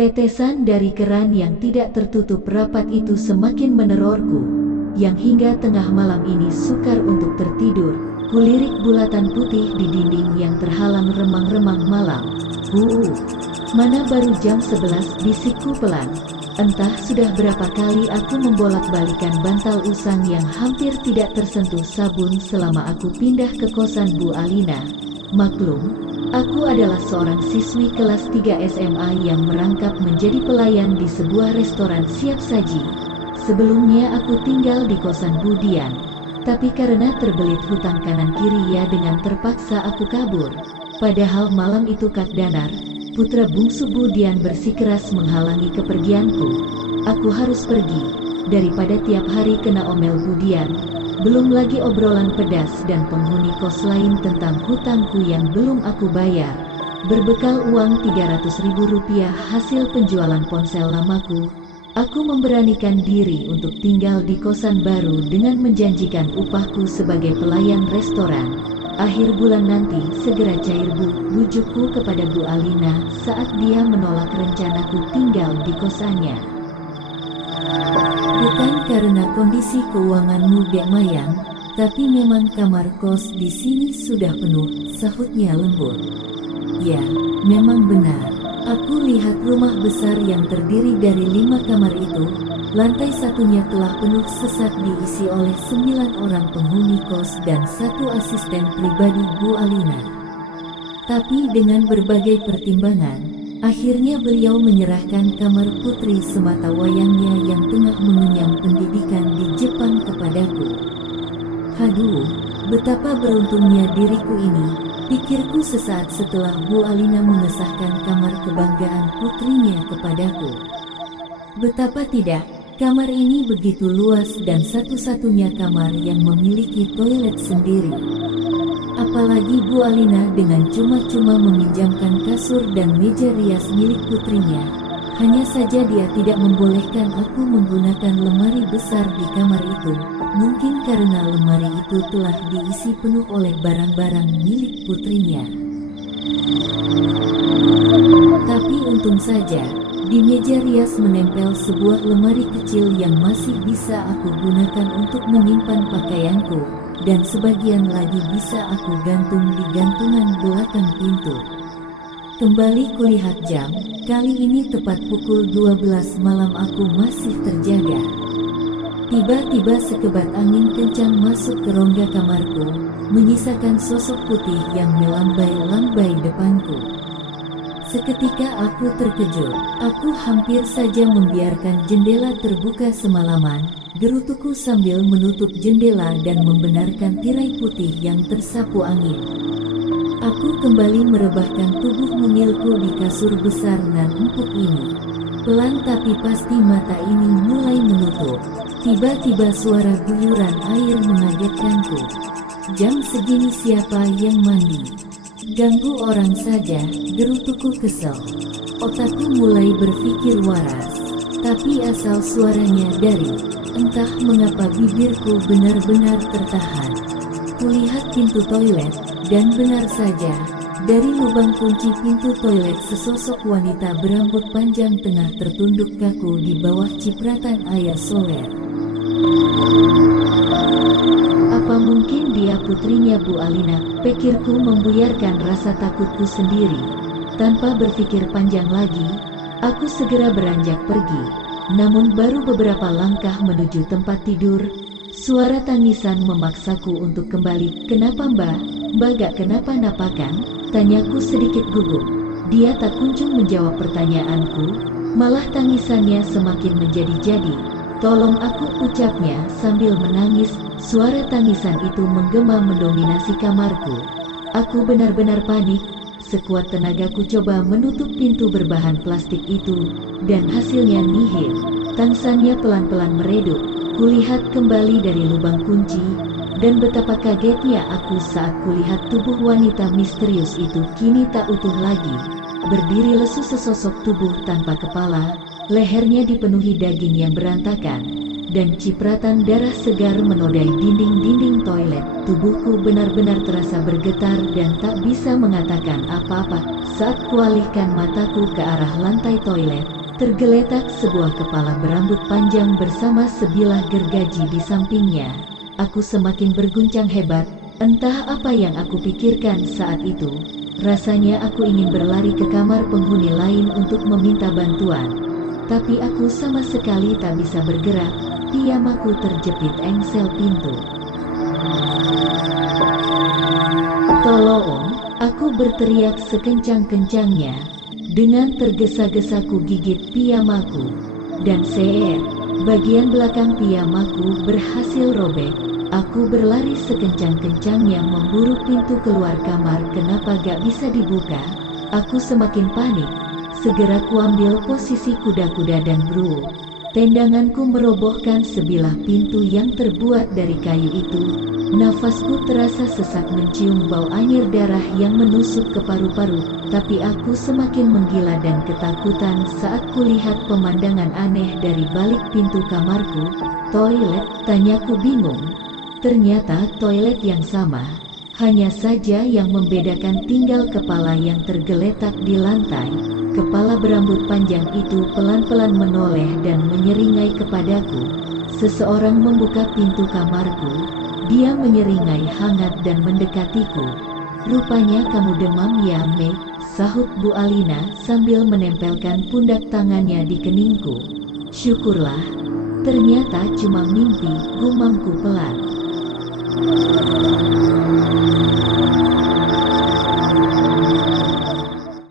Tetesan dari keran yang tidak tertutup rapat itu semakin menerorku, yang hingga tengah malam ini sukar untuk tertidur. Kulirik bulatan putih di dinding yang terhalang remang-remang malam. Mana baru jam 11, bisikku pelan. Entah sudah berapa kali aku membolak-balikan bantal usang yang hampir tidak tersentuh sabun selama aku pindah ke kosan Bu Alina. Maklum, aku adalah seorang siswi kelas 3 SMA yang merangkap menjadi pelayan di sebuah restoran siap saji. Sebelumnya aku tinggal di kosan Bu Dian, tapi karena terbelit hutang kanan kiri dengan terpaksa aku kabur. Padahal malam itu Kak Danar, putra bungsu Bu Dian, bersikeras menghalangi kepergianku. Aku harus pergi, daripada tiap hari kena omel Bu Dian. Belum lagi obrolan pedas dan penghuni kos lain tentang hutangku yang belum aku bayar. Berbekal uang Rp300.000 hasil penjualan ponsel lamaku, aku memberanikan diri untuk tinggal di kosan baru dengan menjanjikan upahku sebagai pelayan restoran. Akhir bulan nanti segera cair Bu, bujukku kepada Bu Alina saat dia menolak rencanaku tinggal di kosannya. Bukan karena kondisi keuanganmu Dek Mayang, tapi memang kamar kos di sini sudah penuh, sahutnya lembut. Ya, memang benar. Aku lihat rumah besar yang terdiri dari 5 kamar itu, lantai satunya telah penuh sesak diisi oleh 9 orang penghuni kos dan 1 asisten pribadi Bu Alina. Tapi dengan berbagai pertimbangan, akhirnya beliau menyerahkan kamar putri semata wayangnya yang tengah mengenyam pendidikan di Jepang kepadaku. Haduh, betapa beruntungnya diriku ini, pikirku sesaat setelah Bu Alina mengesahkan kamar kebanggaan putrinya kepadaku. Betapa tidak, kamar ini begitu luas dan satu-satunya kamar yang memiliki toilet sendiri. Apalagi Bu Alina dengan cuma-cuma meminjamkan kasur dan meja rias milik putrinya. Hanya saja dia tidak membolehkan aku menggunakan lemari besar di kamar itu, mungkin karena lemari itu telah diisi penuh oleh barang-barang milik putrinya. Tapi untung saja, di meja rias menempel sebuah lemari kecil yang masih bisa aku gunakan untuk menyimpan pakaianku, dan sebagian lagi bisa aku gantung di gantungan belakang pintu. Kembali kulihat jam, kali ini tepat pukul 12 malam aku masih terjaga. Tiba-tiba sekebat angin kencang masuk ke rongga kamarku, menyisakan sosok putih yang melambai-lambai depanku. Seketika aku terkejut, aku hampir saja membiarkan jendela terbuka semalaman, gerutuku sambil menutup jendela dan membenarkan tirai putih yang tersapu angin. Aku kembali merebahkan tubuh mungilku di kasur besar nan empuk ini. Pelan tapi pasti mata ini mulai menutup. Tiba-tiba suara guyuran air mengagetkanku. Jam segini siapa yang mandi? Ganggu orang saja, gerutuku kesel. Otakku mulai berpikir waras. Tapi asal suaranya dari, entah mengapa bibirku benar-benar tertahan. Kulihat pintu toilet, dan benar saja, dari lubang kunci pintu toilet sesosok wanita berambut panjang tengah tertunduk kaku di bawah cipratan air soler. Apa mungkin dia putrinya Bu Alina? Pikirku membuyarkan rasa takutku sendiri. Tanpa berpikir panjang lagi, aku segera beranjak pergi. Namun baru beberapa langkah menuju tempat tidur, suara tangisan memaksaku untuk kembali. Kenapa Mbak? Mbak gak kenapa-napa kan? Tanyaku sedikit gugup. Dia tak kunjung menjawab pertanyaanku, malah tangisannya semakin menjadi-jadi. Tolong aku, ucapnya sambil menangis. Suara tangisan itu menggema mendominasi kamarku. Aku benar-benar panik. Sekuat tenagaku coba menutup pintu berbahan plastik itu, dan hasilnya nihil. Tangisannya pelan-pelan meredup. Kulihat kembali dari lubang kunci, dan betapa kagetnya aku saat kulihat tubuh wanita misterius itu kini tak utuh lagi. Berdiri lesu sesosok tubuh tanpa kepala, lehernya dipenuhi daging yang berantakan. dan cipratan darah segar menodai dinding-dinding toilet. Tubuhku benar-benar terasa bergetar dan tak bisa mengatakan apa-apa. Saat kualihkan mataku ke arah lantai toilet, tergeletak sebuah kepala berambut panjang bersama sebilah gergaji di sampingnya. Aku semakin berguncang hebat. Entah apa yang aku pikirkan saat itu. Rasanya aku ingin berlari ke kamar penghuni lain untuk meminta bantuan. Tapi aku sama sekali tak bisa bergerak. Piyamaku terjepit engsel pintu. "Tolong!" Aku berteriak sekencang-kencangnya. Dengan tergesa-gesa ku gigit piyamaku. Dan bagian belakang piyamaku berhasil robek. Aku berlari sekencang-kencangnya memburu pintu keluar kamar. Kenapa gak bisa dibuka? Aku semakin panik. Segera kuambil posisi kuda-kuda dan bru. Tendanganku merobohkan sebilah pintu yang terbuat dari kayu itu. Nafasku terasa sesak mencium bau anyir darah yang menusuk ke paru-paru. Tapi aku semakin menggila dan ketakutan saat kulihat pemandangan aneh dari balik pintu kamarku. "Toilet?" tanyaku bingung. Ternyata toilet yang sama. Hanya saja yang membedakan tinggal kepala yang tergeletak di lantai. Kepala berambut panjang itu pelan-pelan menoleh dan menyeringai kepadaku. Seseorang membuka pintu kamarku. Dia menyeringai hangat dan mendekatiku. "Rupanya kamu demam ya, Meg," sahut Bu Alina sambil menempelkan pundak tangannya di keningku. "Syukurlah, ternyata cuma mimpi," gumamku pelan.